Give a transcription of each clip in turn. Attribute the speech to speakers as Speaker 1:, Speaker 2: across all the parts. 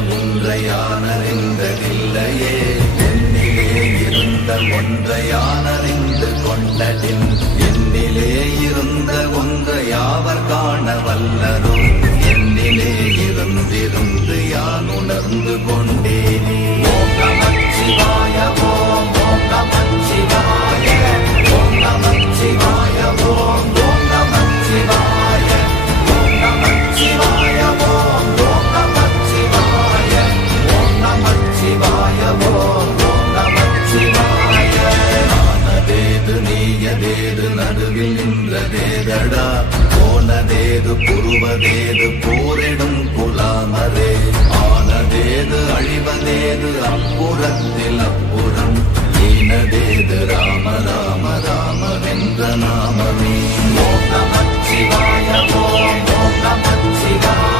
Speaker 1: இருந்த என்னிலே இருந்த ஒன்றையானறிந்து கொண்டதின் என்னிலே இருந்த ஒன்றையாவர் காண வல்லரோ என்னிலே இருந்திருந்து யான் உணர்ந்து கொண்டே? உலகில் நின்றதேதடா போனதேது புருவதேது போரிடும் புலாமரே. ஆனதேது அழிவதேது அப்புறத்தில் அப்புறம். ஈனதேது ராம ராம ராம வென்ற நாமமே. ஓம் நமச்சிவாய ஓம் ஓம் நமச்சிவாய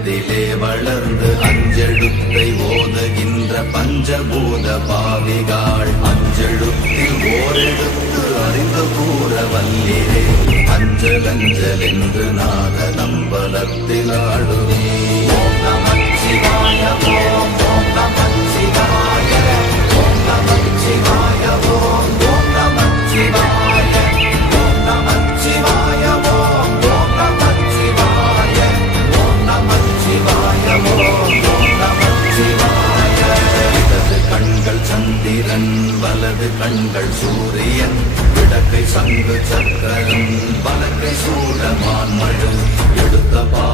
Speaker 1: அஞ்செழுத்திலே வளர்ந்து அஞ்செழுத்தை ஓதுகின்ற பஞ்சபூத பாவிகாள். அஞ்செழுத்தில் ஓரெழுத்து அறிந்து கூற வல்லிரே. அஞ்சல் அஞ்சல் என்று நாக நம்பலத்தில் ஆடுவே நமச்சிவாய போ. சந்திரன் வலது கண்கள் சூரியன் விடக்கை சங்கு சக்கரம் வலக்கை சூடமான் மழு. எடுத்த பா